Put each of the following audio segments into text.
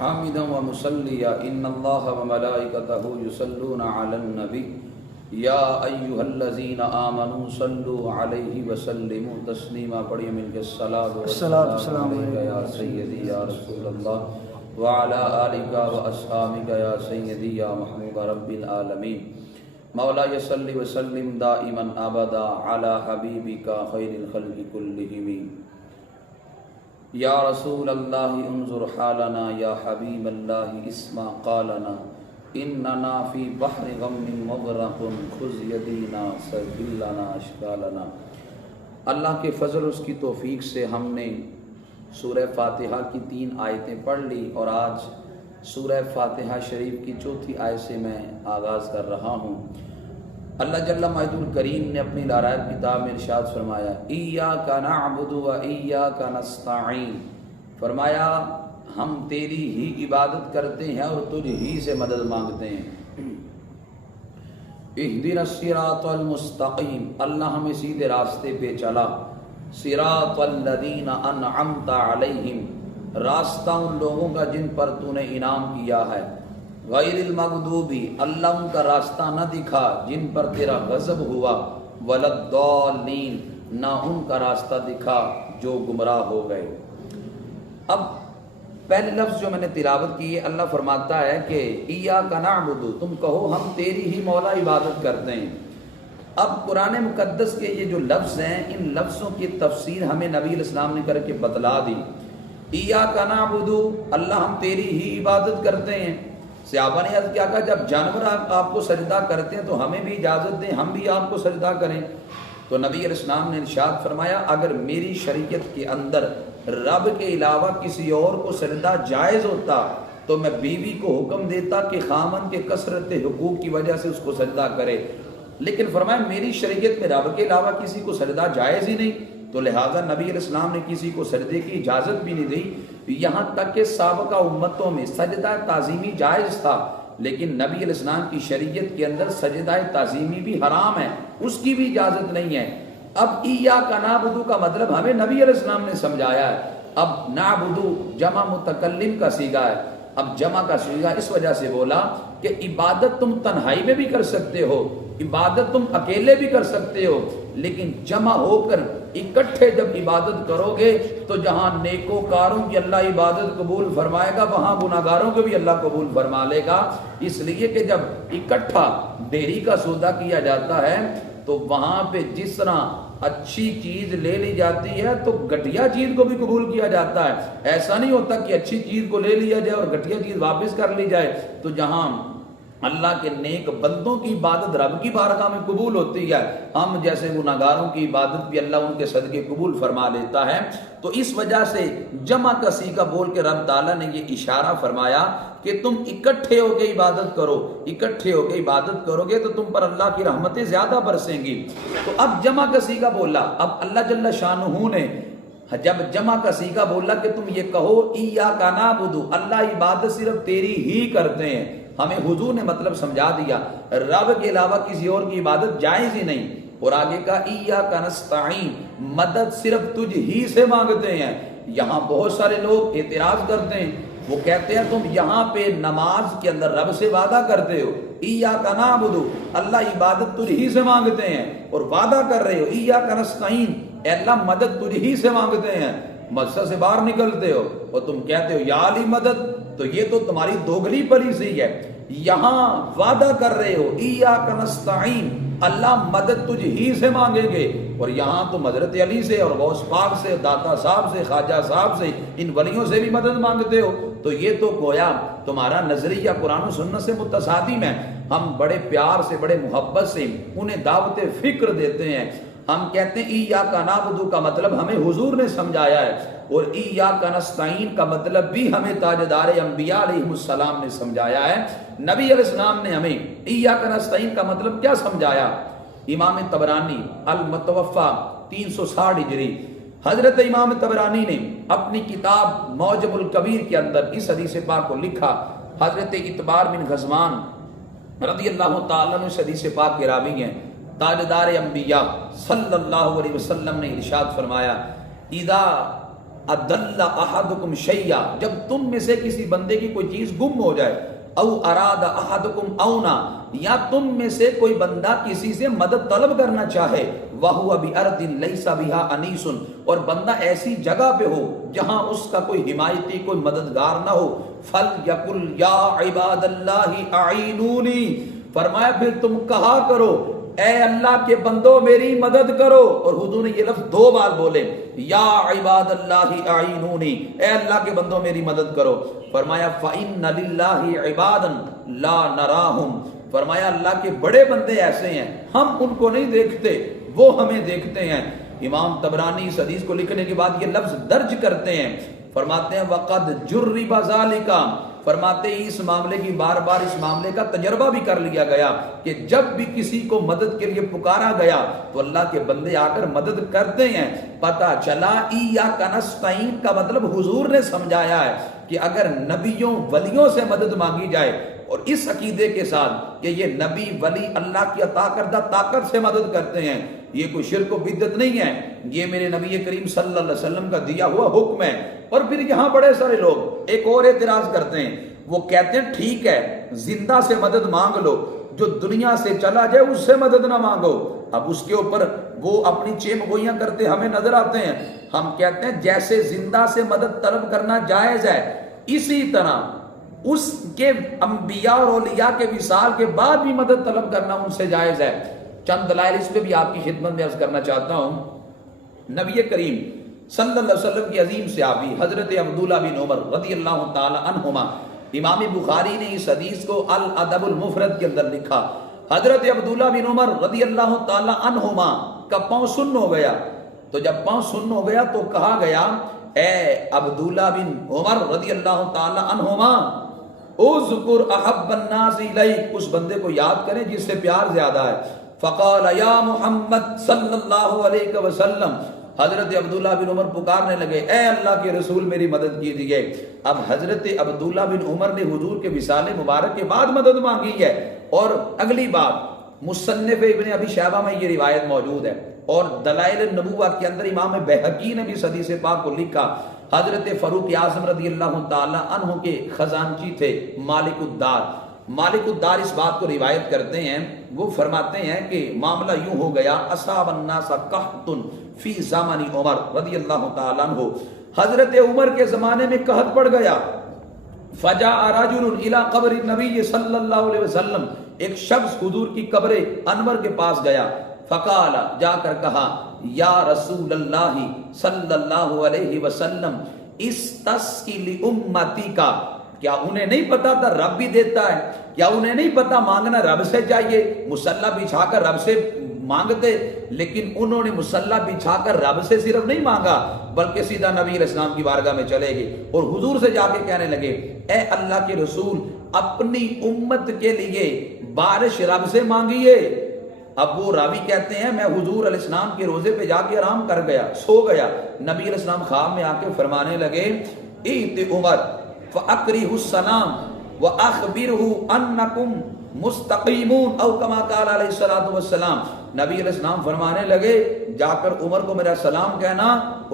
حامدا ومصليا ان الله وملائكته يصلون على النبي يا ايها الذين امنوا صلوا عليه وسلموا تسليما. پڑھیے مل کے الصلاۃ والسلام علیک یا سیدی یا رسول اللہ وعلى آلك واصحابك يا سيدي يا محبوب رب العالمين. مولاي صل وسلم دائما ابدا على حبيبك خير الخلق كلهم. یا رسول اللہ انظر حالنا یا حبیب اللہ اسمع قالنا اننا فی بحر غم مغرق خذ یدینا سہل لنا اشکالنا. اللہ کے فضل اس کی توفیق سے ہم نے سورہ فاتحہ کی 3 آیتیں پڑھ لی اور آج سورہ فاتحہ شریف کی 4تھی آیت سے میں آغاز کر رہا ہوں. اللہ جل مجد الکریم نے اپنی لارائب کتاب میں ارشاد فرمایا ایاک نعبد و ایاک نستعین. فرمایا ہم تیری ہی عبادت کرتے ہیں اور تجھ ہی سے مدد مانگتے ہیں. اہدنا الصراط المستقیم. اللہ ہمیں سیدھے راستے پہ چلا. صراط الذین انعمت علیہم. راستہ ان لوگوں کا جن پر تو نے انعام کیا ہے. غیر المغضوبی. اللہ ان کا راستہ نہ دکھا جن پر تیرا غضب ہوا. ولضالین. نہ ان کا راستہ دکھا جو گمراہ ہو گئے. اب پہلے لفظ جو میں نے تلاوت کی ہے اللہ فرماتا ہے کہ ایاک نعبد. تم کہو ہم تیری ہی مولا عبادت کرتے ہیں. اب قرآن مقدس کے یہ جو لفظ ہیں ان لفظوں کی تفسیر ہمیں نبی علیہ السلام نے کر کے بتلا دی. ایاک نعبد اللہ ہم تیری ہی عبادت کرتے ہیں. صحابہ نے عرض کیا کہا جب جانور آپ کو سجدہ کرتے ہیں تو ہمیں بھی اجازت دیں ہم بھی آپ کو سجدہ کریں. تو نبی علیہ السلام نے ارشاد فرمایا اگر میری شریعت کے اندر رب کے علاوہ کسی اور کو سجدہ جائز ہوتا تو میں بیوی کو حکم دیتا کہ خامن کے کثرت حقوق کی وجہ سے اس کو سجدہ کرے. لیکن فرمایا میری شریعت میں رب کے علاوہ کسی کو سجدہ جائز ہی نہیں تو لہٰذا نبی علیہ السلام نے کسی کو سجدے کی اجازت بھی نہیں دی. یہاں تک کہ سابقہ امتوں میں سجدہ تعظیمی جائز تھا لیکن نبی علیہ السلام کی شریعت کے اندر سجدہ تعظیمی بھی حرام ہے اس کی بھی اجازت نہیں ہے. اب ایاک نعبد کا مطلب ہمیں نبی علیہ السلام نے سمجھایا ہے. اب نعبد جمع متکلم کا صیغہ ہے. اب جمع کا صیغہ اس وجہ سے بولا کہ عبادت تم تنہائی میں بھی کر سکتے ہو عبادت تم اکیلے بھی کر سکتے ہو لیکن جمع ہو کر اکٹھے جب عبادت کرو گے تو جہاں نیکوکاروں کی اللہ عبادت قبول فرمائے گا وہاں گناہگاروں کو بھی اللہ قبول فرما لے گا. اس لیے کہ جب اکٹھا ڈیری کا سودا کیا جاتا ہے تو وہاں پہ جس طرح اچھی چیز لے لی جاتی ہے تو گھٹیا چیز کو بھی قبول کیا جاتا ہے. ایسا نہیں ہوتا کہ اچھی چیز کو لے لیا جائے اور گھٹیا چیز واپس کر لی جائے. تو جہاں اللہ کے نیک بندوں کی عبادت رب کی بارگاہ میں قبول ہوتی ہے ہم جیسے گناہگاروں کی عبادت بھی اللہ ان کے صدقے قبول فرما لیتا ہے. تو اس وجہ سے جمع کا صیغہ بول کے رب تعالیٰ نے یہ اشارہ فرمایا کہ تم اکٹھے ہو کے عبادت کرو. اکٹھے ہو کے عبادت کرو گے تو تم پر اللہ کی رحمتیں زیادہ برسیں گی. تو اب جمع کا صیغہ بولا. اب اللہ جل شانہ نے جب جمع کا صیغہ بولا کہ تم یہ کہو ایاک نعبد اللہ عبادت صرف تیری ہی کرتے ہیں. ہمیں حضور نے مطلب سمجھا دیا رب کے علاوہ کسی اور کی عبادت جائز ہی نہیں. اور آگے کا ایاک نستعین مدد صرف تجھ ہی سے مانگتے ہیں. یہاں بہت سارے لوگ اعتراض کرتے ہیں وہ کہتے ہیں تم یہاں پہ نماز کے اندر رب سے وعدہ کرتے ہو ایاک نعبد اللہ عبادت تجھ ہی سے مانگتے ہیں اور وعدہ کر رہے ہو ایاک نستعین اے اللہ مدد تجھ ہی سے مانگتے ہیں. مسجد سے باہر نکلتے ہو اور تم کہتے ہو یا علی مدد. تو یہ تو تمہاری دوگلی پلی سی ہے. یہاں وعدہ کر رہے ہو ایاک نستعین اللہ مدد تجھ ہی سے مانگیں گے اور یہاں تو حضرت علی سے اور غوث پاک سے داتا صاحب سے خواجہ صاحب سے ان ولیوں سے بھی مدد مانگتے ہو. تو یہ تو گویا تمہارا نظریہ قرآن و سنت سے متصادم ہے. ہم بڑے پیار سے بڑے محبت سے انہیں دعوت فکر دیتے ہیں. ہم کہتے ہیں ایاک نعبد کا مطلب ہمیں حضور نے سمجھایا ہے اور ایاک نستعین کا مطلب بھی ہمیں تاجدار انبیاء علیہ السلام نے سمجھایا ہے. نبی علیہ السلام نے ہمیں ایاک نستعین کا مطلب کیا سمجھایا. امام طبرانی المتوفا 360 ہجری حضرت امام طبرانی نے اپنی کتاب معجم الکبیر کے اندر اس حدیث پاک کو لکھا. حضرت اعتبار بن غزوان رضی اللہ تعالیٰ عنہ اس حدیث پاک کے راوی ہیں. تاجدار انبیاء صلی اللہ علیہ وسلم نے ارشاد فرمایا اذا ادل احدکم شیئا، جب تم میں سے کسی بندے کی کوئی چیز گم ہو جائے، او اراد احدکم اونا، یا تم میں سے کوئی بندہ کسی سے مدد طلب کرنا چاہے، وَهُوَ بِأَرْضٍ لَيْسَ بِهَا أَنِيسٌ، اور بندہ ایسی جگہ پہ ہو جہاں اس کا کوئی حمایتی، کوئی مددگار نہ ہو، فَلْيَقُلْ يَا عِبَادَ اللَّهِ أَعِينُونِي، فرمایا پھر تم کہا کرو اے اللہ کے بندو میری مدد کرو. اور حضور نے یہ لفظ 2 بار بولے، یا عباد اللہ اعینونی، اے اللہ کے بندو میری مدد کرو. فرمایا فإن للہ عبادا لا نراہم، فرمایا اللہ کے بڑے بندے ایسے ہیں ہم ان کو نہیں دیکھتے، وہ ہمیں دیکھتے ہیں. امام طبرانی اس حدیث کو لکھنے کے بعد یہ لفظ درج کرتے ہیں، فرماتے ہیں وقد جرب ذالک، فرماتے ہیں اس معاملے کی بار بار اس معاملے کا تجربہ بھی کر لیا گیا کہ جب بھی کسی کو مدد کے لیے پکارا گیا تو اللہ کے بندے آ کر مدد کرتے ہیں. پتہ چلا ایاک نستعین کا مطلب حضور نے سمجھایا ہے کہ اگر نبیوں ولیوں سے مدد مانگی جائے اور اس عقیدے کے ساتھ کہ یہ نبی ولی اللہ کی عطا کردہ طاقت سے مدد کرتے ہیں، یہ کوئی شرک و بدعت نہیں ہے، یہ میرے نبی کریم صلی اللہ علیہ وسلم کا دیا ہوا حکم ہے. اور پھر یہاں بڑے سارے لوگ ایک اور اعتراض کرتے ہیں، وہ کہتے ہیں ٹھیک ہے زندہ سے مدد مانگ لو، جو دنیا سے چلا جائے اس سے مدد نہ مانگو. اب اس کے اوپر وہ اپنی چیم گوئیاں کرتے ہمیں نظر آتے ہیں. ہم کہتے ہیں جیسے زندہ سے مدد طلب کرنا جائز ہے، اسی طرح اس کے انبیاء اور اولیاء کے وصال کے بعد بھی مدد طلب کرنا ان سے جائز ہے. چند دلائل اس پہ بھی آپ کی خدمت میں عرض کرنا چاہتا ہوں. نبی کریم صلی اللہ علیہ وسلم کی عظیم صحابی حضرت عبداللہ بن عمر رضی اللہ تعالی عنہما، امام بخاری نے اس حدیث کو الادب المفرد کے اندر لکھا. حضرت عبداللہ بن عمر رضی اللہ تعالی عنہما کا پاؤں سن ہو گیا، تو جب پاؤں سن ہو گیا تو کہا گیا اے عبداللہ بن عمر رضی اللہ تعالی عنہما اذکر احب الناس الیک، اس بندے کو یاد کریں جس سے پیار زیادہ ہے. فقال یا محمد صلی اللہ علیہ وسلم، حضرت عبداللہ بن عمر پکارنے لگے اے اللہ کے رسول میری مدد کیجیے. اب حضرت عبداللہ بن عمر نے حضور کے وصال مبارک کے بعد مدد مانگی ہے. اور اگلی بات مصنف ابن ابی شیبہ میں یہ روایت موجود ہے، اور دلائل النبوہ کے اندر امام بہقی نے بھی اس حدیث پاک کو لکھا. حضرت فاروق اعظم رضی اللہ تعالی عنہ کے خزانچی تھے مالک الدار. مالک الدار اس بات کو روایت کرتے ہیں، وہ فرماتے ہیں کہ معاملہ یوں ہو گیا، اصاب الناس قحط فی زمن عمر رضی اللہ تعالی عنہ، حضرت عمر کے زمانے میں قحط پڑ گیا. فجاء رجل الى قبر النبی صلی اللہ علیہ وسلم، ایک شخص حضور کی قبر انور کے پاس گیا. فقال، جا کر کہا یا رسول اللہ صلی اللہ علیہ وسلم استسقی لامتی کا، کیا انہیں نہیں پتا تھا رب بھی دیتا ہے؟ کیا انہیں نہیں پتا مانگنا رب سے چاہیے؟ مصلی بچھا کر رب سے مانگتے، لیکن انہوں نے مصلی بچھا کر رب سے صرف نہیں مانگا بلکہ سیدھا نبی علیہ السلام کی بارگاہ میں چلے گئے اور حضور سے جا کے کہنے لگے اے اللہ کے رسول اپنی امت کے لیے بارش رب سے مانگیے. اب وہ راوی کہتے ہیں میں حضور علیہ السلام کے روزے پہ جا کے آرام کر گیا، سو گیا. نبی علیہ السلام خواب میں آ کے فرمانے لگے ایت عمر فاکرہ السلام واخبرہ انکم مستقیمون او کما قال علیہ الصلوۃ والسلام. نبی علیہ السلام فرمانے لگے جا کر عمر کو میرا سلام کہنا،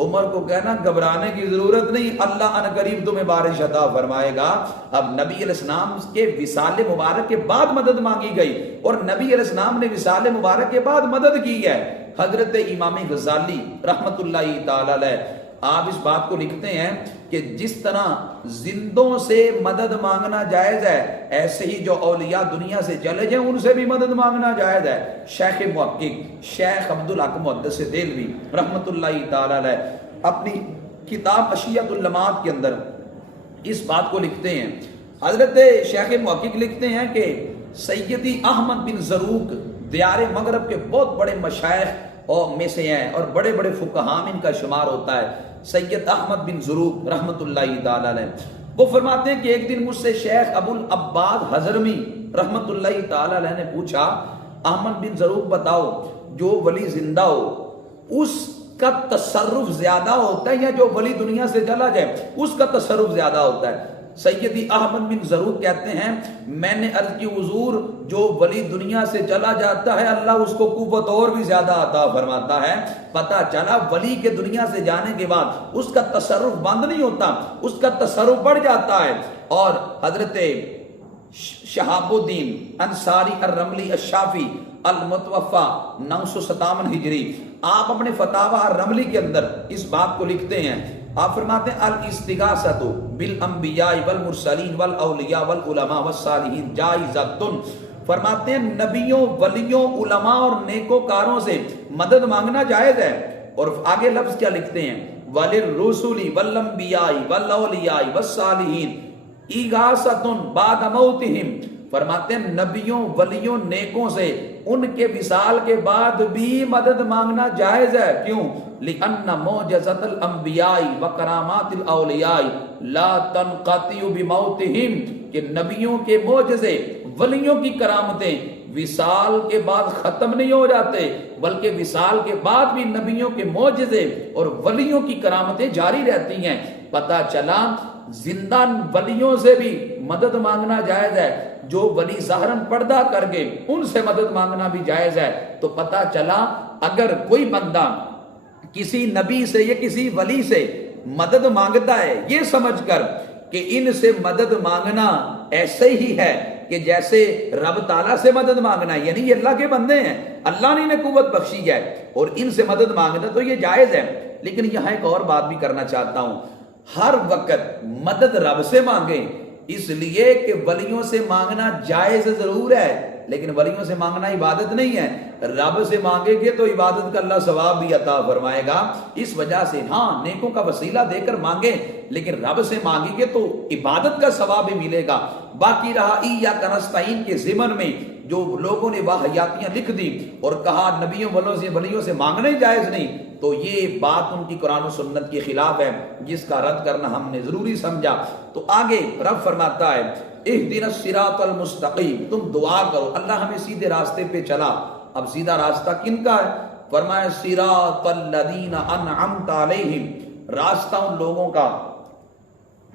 عمر کو کہنا گھبرانے کی ضرورت نہیں، اللہ ان قریب تمہیں بارش عطا فرمائے گا. اب نبی علیہ السلام کے وصال مبارک کے بعد مدد مانگی گئی اور نبی علیہ السلام نے وصال مبارک کے بعد مدد کی ہے. حضرت امام غزالی رحمت اللہ تعالی علیہ آپ اس بات کو لکھتے ہیں کہ جس طرح زندوں سے مدد مانگنا جائز ہے، ایسے ہی جو اولیاء دنیا سے چلے جائیں ان سے بھی مدد مانگنا جائز ہے. شیخ محقق شیخ عبدالحق محدث دہلوی رحمت اللہ تعالی علیہ اپنی کتاب اشیاء اللمعات کے اندر اس بات کو لکھتے ہیں. حضرت شیخ محقق لکھتے ہیں کہ سیدی احمد بن زروق دیار مغرب کے بہت بڑے مشائخ اور میں سے ہیں اور بڑے بڑے فقہاء ان کا شمار ہوتا ہے. سید احمد بن زروق رحمت اللہ تعالی علیہ وہ فرماتے ہیں کہ ایک دن مجھ سے شیخ ابو العباد حضرمی رحمت اللہ تعالی علیہ نے پوچھا احمد بن زروق بتاؤ جو ولی زندہ ہو اس کا تصرف زیادہ ہوتا ہے یا جو ولی دنیا سے چلا جائے اس کا تصرف زیادہ ہوتا ہے؟ سیدی احمد بن ضرور کہتے ہیں میں نے عرض کی حضور جو ولی دنیا سے چلا جاتا ہے اللہ اس کو قوت اور بھی زیادہ عطا فرماتا ہے. پتہ چلا ولی کے دنیا سے جانے کے بعد اس کا تصرف بند نہیں ہوتا, اس کا تصرف بڑھ جاتا ہے. اور حضرت شہاب الدین انصاری الرملی الشافی المتوفا 957 ہجری آپ اپنے فتاوی الرملی کے اندر اس بات کو لکھتے ہیں. آپ فرماتے ہیں الاستغاثۃ بالانبیاء والمرسلین والاولیاء والعلماء والصالحین جائزۃ. فرماتے ہیں نبیوں ولیوں علماء اور نیکوکاروں سے مدد مانگنا جائز ہے. اور آگے لفظ کیا لکھتے ہیں وللرسل والانبیاء والاولیاء والصالحین اغاثۃ بعد موتہم. فرماتے ہیں نبیوں ولیوں نیکوں سے ان کے وصال کے بعد بھی مدد مانگنا جائز ہے. کیوں؟ لأن معجزۃ الانبیاء وکرامات الاولیاء لا تنقطع بموتہم. کہ نبیوں کے معجزے ولیوں کی کرامتیں وصال کے بعد ختم نہیں ہو جاتے بلکہ وصال کے بعد بھی نبیوں کے معجزے اور ولیوں کی کرامتیں جاری رہتی ہیں. پتہ چلا زندہ ولیوں سے بھی مدد مانگنا جائز ہے. جو ولی ظاہراً پردہ کر گئے ان سے مدد مانگنا بھی جائز ہے. تو پتہ چلا اگر کوئی بندہ کسی نبی سے یا کسی ولی سے مدد مانگتا ہے یہ سمجھ کر کہ ان سے مدد مانگنا ایسے ہی ہے کہ جیسے رب تعالیٰ سے مدد مانگنا, یعنی یہ اللہ کے بندے ہیں, اللہ نے انہیں قوت بخشی ہے اور ان سے مدد مانگنا تو یہ جائز ہے. لیکن یہاں ایک اور بات بھی کرنا چاہتا ہوں, ہر وقت مدد رب سے مانگیں, اس لیے کہ ولیوں سے مانگنا جائز ضرور ہے لیکن ولیوں سے مانگنا عبادت نہیں ہے. رب سے مانگے گے تو عبادت کا اللہ ثواب بھی عطا فرمائے گا. اس وجہ سے ہاں نیکوں کا وسیلہ دے کر مانگیں لیکن رب سے مانگیں گے تو عبادت کا ثواب بھی ملے گا. باقی رہا ایاک نستعین کے ضمن میں جو لوگوں نے واہیاتیاں لکھ دی اور کہا نبیوں ولیوں سے مانگنا ہی جائز نہیں, تو یہ بات ان کی قرآن و سنت کے خلاف ہے جس کا رد کرنا ہم نے ضروری سمجھا. تو آگے رب فرماتا ہے اہدنا الصراط المستقیم, تم دعا کرو اللہ ہمیں سیدھے راستے پہ چلا. اب سیدھا راستہ کن کا ہے؟ فرمایا صراط الذین انعمت علیہم, راستہ ان لوگوں کا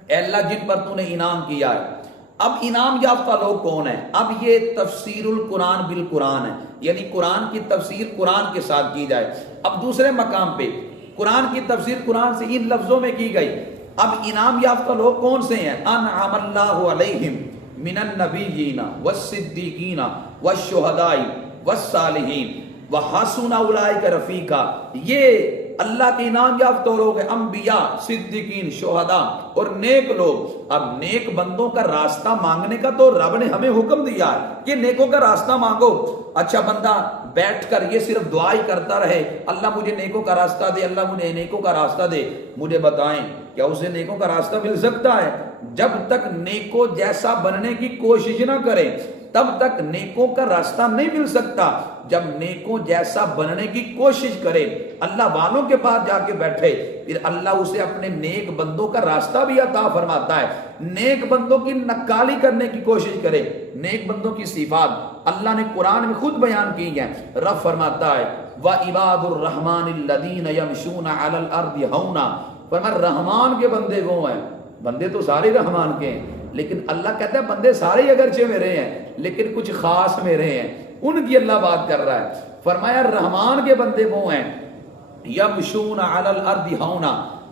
اے اللہ جن پر تو نے انعام کیا ہے. اب انعام یافتہ لوگ کون ہیں؟ اب یہ تفسیر القرآن بالقرآن ہے, یعنی قرآن کی تفسیر قرآن کے ساتھ کی جائے. اب دوسرے مقام پہ قرآن کی تفسیر قرآن سے ان لفظوں میں کی گئی. اب انعام یافتہ لوگ کون سے ہیں؟ انعم اللہ علیہم من النبیین والصدیقین والشہداء والصالحین وحسن اولئک رفیقا. یہ اللہ کے انعام یافتہ لوگ ہیں, انبیاء, صدیقین, شہداء اور نیک لوگ. اب نیک بندوں کا راستہ مانگنے کا تو رب نے ہمیں حکم دیا ہے کہ نیکوں کا راستہ مانگو. اچھا بندہ بیٹھ کر یہ صرف دعا ہی کرتا رہے اللہ مجھے نیکوں کا راستہ دے, اللہ مجھے نیکوں کا راستہ دے, مجھے بتائیں کیا اسے نیکوں کا راستہ مل سکتا ہے؟ جب تک نیکوں جیسا بننے کی کوشش نہ کرے تب تک نیکوں کا راستہ نہیں مل سکتا. جب نیکوں جیسا بننے کی کوشش کرے اللہ والوں کے پاس جا کے بیٹھے پھر اللہ اسے اپنے نیک بندوں کا راستہ بھی عطا فرماتا ہے. نیک بندوں کی نکالی کرنے کی کوشش کرے, نیک بندوں کی صفات اللہ نے قرآن میں خود بیان کی ہیں. رب فرماتا ہے وَعِبَادُ الرَّحْمَنِ الَّذِينَ يَمْشُونَ عَلَى الْأَرْضِ هَوْنًا. فرمایا رحمان کے بندے وہ ہیں, بندے تو سارے رحمان کے ہیں لیکن اللہ کہتا ہے بندے سارے اگرچہ میرے ہیں لیکن کچھ خاص میرے ہیں, ان کی اللہ بات کر رہا ہے. فرمایا رحمان کے بندے وہ ہیں یمشون علی الارض ہونا,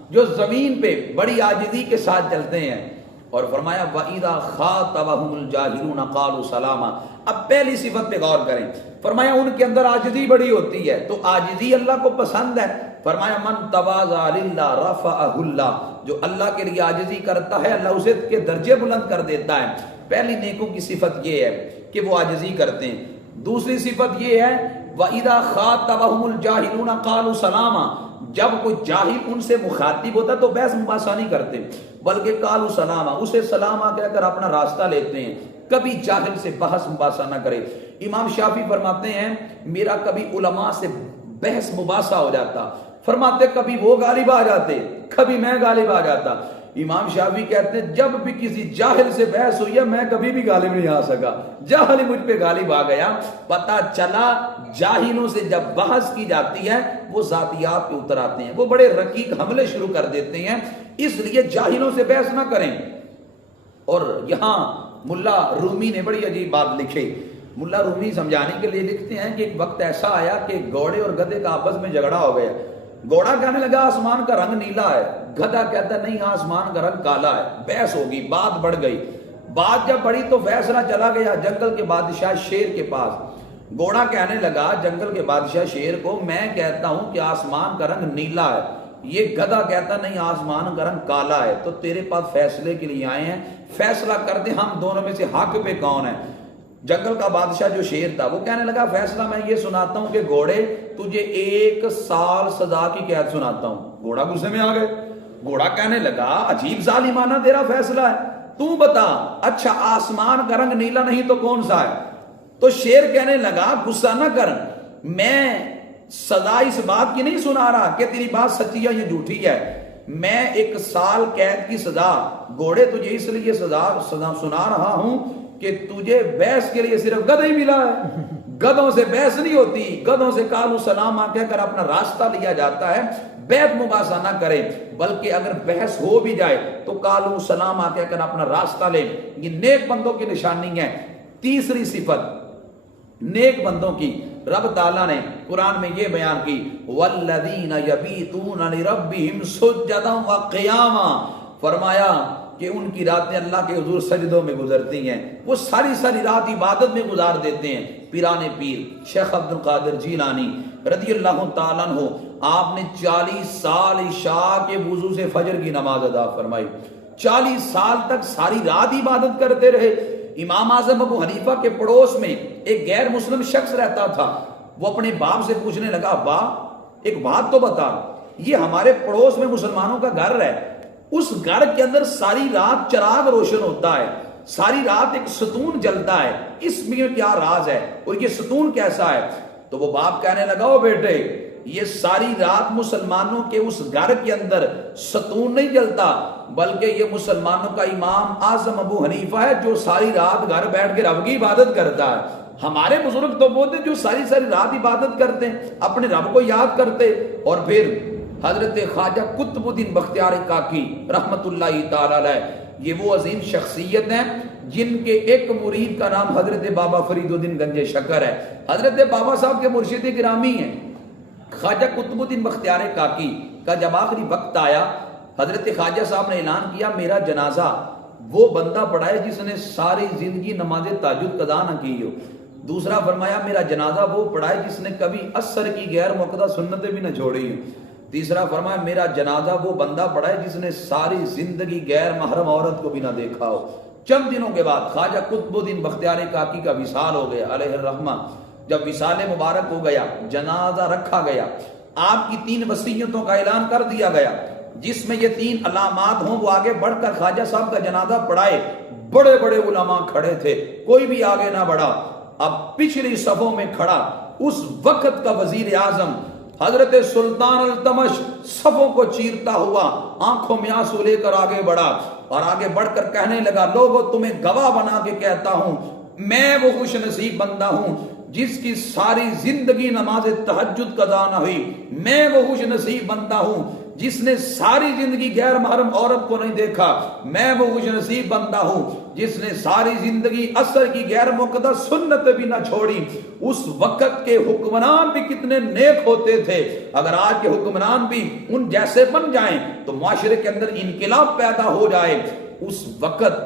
جو زمین پہ بڑی عاجزی کے ساتھ چلتے ہیں. اور فرمایا وَإِذَا خَاطَبَهُمُ الْجَاهِلُونَ قَالُوا سَلَامًا. اب پہلی صفت پہ غور کریں. فرمایا ان کے اندر عاجزی بڑی ہوتی ہے تو عاجزی اللہ کو پسند ہے. فرمایا من تواضع للہ رفعہ اللہ, جو اللہ کے لیے عاجزی کرتا ہے اللہ اسے کے درجے بلند کر دیتا ہے. پہلی نیکوں کی صفت یہ ہے کہ وہ عاجزی کرتے ہیں. دوسری صفت یہ ہے وَإِذَا خَاطَبَهُمُ الْجَاهِلُونَ قَالُوا سَلَامًا. جب کوئی جاہل ان سے مخاطب ہوتا تو بحث مباحثہ نہیں کرتے بلکہ قالوا سلاما, اسے سلامہ کہہ کر اپنا راستہ لیتے ہیں. کبھی جاہل سے بحث مباحثہ نہ کرے. امام شافعی فرماتے ہیں میرا کبھی علماء سے بحث مباحثہ ہو جاتا, فرماتے کبھی وہ غالب آ جاتے کبھی میں غالب آ جاتا. امام شافعی کہتے ہیں جب بھی کسی جاہل سے بحث ہوئی ہے میں کبھی بھی غالب نہیں آ سکا, جاہل مجھ پہ غالب آ گیا. پتہ چلا جاہلوں سے جب بحث کی جاتی ہے وہ ذاتیات پہ اتر آتے ہیں, وہ بڑے رقیق حملے شروع کر دیتے ہیں. اس لیے جاہلوں سے بحث نہ کریں. اور یہاں ملا رومی نے بڑی عجیب بات لکھی. ملا رومی سمجھانے کے لیے لکھتے ہیں کہ ایک وقت ایسا آیا کہ گھوڑے اور گدھے کا آپس میں جھگڑا ہو گیا. گھوڑا کہنے لگا آسمان کا رنگ نیلا ہے، گدھا کہتا نہیں آسمان کا رنگ کالا ہے. بحث ہوگی، بات بڑھ گئی. بات جب بڑھی تو فیصلہ چلا گیا جنگل کے بادشاہ شیر کے پاس. گھوڑا کہنے لگا جنگل کے بادشاہ شیر کو، میں کہتا ہوں کہ آسمان کا رنگ نیلا ہے، یہ گدھا کہتا نہیں آسمان کا رنگ کالا ہے. تو تیرے پاس فیصلے کے لیے آئے ہیں، فیصلہ کر دیں ہم دونوں میں سے حق پہ کون ہے. جنگل کا بادشاہ جو شیر تھا وہ کہنے لگا فیصلہ میں یہ سناتا ہوں کہ گھوڑے تجھے 1 سال سزا کی قید سناتا ہوں. گھوڑا غصے میں آ گئے. گھوڑا کہنے لگا عجیب ظالمانہ تیرا فیصلہ ہے، تو بتا اچھا آسمان کا رنگ نیلا نہیں تو کون سا ہے. تو شیر کہنے لگا غصہ نہ کر، میں سزا اس بات کی نہیں سنا رہا کہ تیری بات سچی ہے یا جھوٹی ہے، میں 1 سال قید کی سزا گھوڑے تجھے اس لیے سزا سنا رہا ہوں کہ تجھے بحث کے لیے صرف گدھا ہی ملا ہے. گدھوں سے بحث نہیں ہوتی، گدھوں سے کالو سلام آ کہہ کر اپنا راستہ لیا جاتا ہے. بیعت مباحثہ نہ کرے، بلکہ اگر بحث ہو بھی جائے تو کالو سلام آ کہہ کر اپنا راستہ لے. یہ نیک بندوں کی نشانی ہے. تیسری صفت نیک بندوں کی رب تعالیٰ نے قرآن میں یہ بیان کی، والذین یبیتون لربہم سجدا وقیاما، فرمایا کہ ان کی راتیں اللہ کے حضور سجدوں میں گزرتی ہیں، وہ ساری رات عبادت میں گزار دیتے ہیں. پیران پیر شیخ عبد القادر جیلانی رضی اللہ تعالیٰ عنہ، آپ نے 40 سال عشاء کے وضو سے فجر کی نماز ادا فرمائی. 40 سال تک ساری رات عبادت کرتے رہے. امام اعظم ابو حنیفہ کے پڑوس میں ایک غیر مسلم شخص رہتا تھا. وہ اپنے باپ سے پوچھنے لگا، ابا ایک بات تو بتا، یہ ہمارے پڑوس میں مسلمانوں کا گھر ہے، اس گھر کے اندر ساری رات چراغ روشن ہوتا ہے، ساری رات ایک ستون جلتا ہے، اس میں کیا راز ہے اور یہ ستون کیسا ہے؟ تو وہ باپ کہنے لگا، او بیٹے یہ ساری رات مسلمانوں کے اس گھر کے اندر ستون نہیں جلتا، بلکہ یہ مسلمانوں کا امام اعظم ابو حنیفہ ہے جو ساری رات گھر بیٹھ کے رب کی عبادت کرتا ہے. ہمارے بزرگ تو وہ تھے جو ساری رات عبادت کرتے ہیں، اپنے رب کو یاد کرتے. اور پھر حضرت خواجہ قطب الدین بختیار کاکی رحمت اللہ تعالی علیہ، یہ وہ عظیم شخصیت ہیں جن کے ایک مرید کا نام حضرت بابا فرید الدین گنج شکر ہے. حضرت بابا صاحب کے مرشد گرامی ہیں. خواجہ قطب الدین بختیار کاکی کا جب آخری وقت آیا، حضرت خواجہ صاحب نے اعلان کیا میرا جنازہ وہ بندہ پڑھائے جس نے ساری زندگی نماز تہجد قضا نہ کی ہو. دوسرا فرمایا میرا جنازہ وہ پڑھائے جس نے کبھی عصر کی غیر موقع سنتیں بھی نہ چھوڑی ہو. تیسرا فرمایا میرا جنازہ وہ بندہ پڑھائے جس نے ساری زندگی غیر محرم عورت کو بھی نہ دیکھا ہو. چند دنوں کے بعد خواجہ قطب الدین بختیار کاکی کا وصال ہو گیا علیہ الرحمہ. جب وصال مبارک ہو گیا، جنازہ رکھا گیا، آپ کی 3 وصیتوں کا اعلان کر دیا گیا جس میں یہ 3 علامات ہوں، وہ آگے بڑھ کر خواجہ صاحب کا جنازہ پڑھائے. بڑے بڑے علماء کھڑے تھے، کوئی بھی آگے نہ بڑھا. اب پچھلی صفوں میں کھڑا اس وقت کا وزیر اعظم حضرت سلطان التمش صفوں کو چیرتا ہوا آنکھوں میں آنسو لے کر آگے بڑھا اور آگے بڑھ کر کہنے لگا، لوگوں تمہیں گواہ بنا کے کہتا ہوں میں وہ خوش نصیب بندہ ہوں جس کی ساری زندگی نماز تہجد قضا نہ ہوئی. میں وہ خوش نصیب بندہ ہوں جس نے ساری زندگی غیر محرم عورت کو نہیں دیکھا. میں وہ خوش نصیب بندہ ہوں جس نے ساری زندگی عصر کی غیر موقع سنت بھی نہ چھوڑی. اس وقت کے حکمران بھی کتنے نیک ہوتے تھے. اگر آج کے حکمران بھی ان جیسے بن جائیں تو معاشرے کے اندر انقلاب پیدا ہو جائے. اس وقت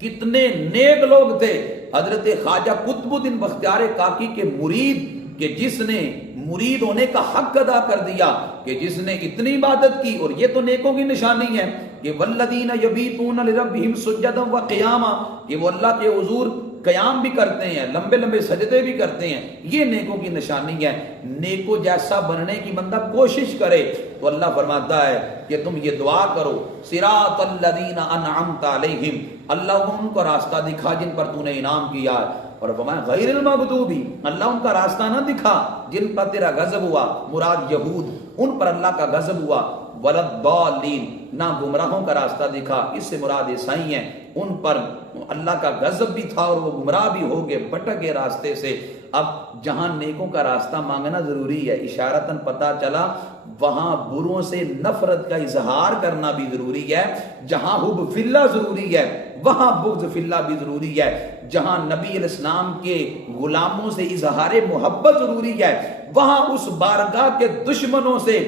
کتنے نیک لوگ تھے. حضرت خواجہ قطب الدین بختیار کاکی کے مرید کہ جس نے مرید ہونے کا حق ادا کر دیا، کہ جس نے اتنی عبادت کی. اور یہ تو نیکوں کی نشانی ہے کہ والذین یبیتون لربہم سجدا وقیاما، کہ وہ اللہ کے حضور قیام بھی کرتے ہیں، لمبے لمبے سجدے بھی کرتے ہیں. یہ نیکوں کی نشانی ہے. نیکوں جیسا بننے کی بندہ کوشش کرے تو اللہ فرماتا ہے کہ تم یہ دعا کرو، صراط الذین انعمت علیہم، اللہ ان کو راستہ دکھا جن پر تو نے انعام کیا ہے. اور فرمایا غیر المغضوبی، اللہ ان کا راستہ نہ دکھا جن پر تیرا غضب ہوا، مراد یہود، ان پر اللہ کا غضب ہوا. وللضالین، نہ گمراہوں کا راستہ دکھا، اس سے مراد عیسائی ہیں، ان پر اللہ کا غضب بھی تھا اور وہ گمراہ بھی ہو گئے، بھٹک گئے راستے سے. اب جہاں نیکوں کا راستہ مانگنا ضروری ہے، اشارتاً پتہ چلا وہاں بروں سے نفرت کا اظہار کرنا بھی ضروری ہے. جہاں حب فی اللہ ضروری ہے وہاں بغض فی اللہ بھی ضروری ہے. جہاں نبی علیہ السلام کے غلاموں سے اظہار محبت ضروری ہے وہاں اس بارگاہ کے دشمنوں سے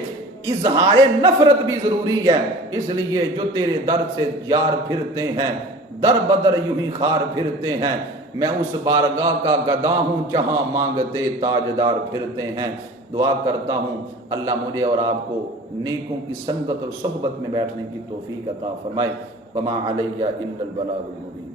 اظہار نفرت بھی ضروری ہے. اس لیے جو تیرے در سے یار پھرتے ہیں در بدر یوں ہی خار پھرتے ہیں. میں اس بارگاہ کا گدا ہوں جہاں مانگتے تاجدار پھرتے ہیں. دعا کرتا ہوں اللہ مجھے اور آپ کو نیکوں کی سنگت اور صحبت میں بیٹھنے کی توفیق عطا فرمائے. وما علیہ الا البلاغ المبین.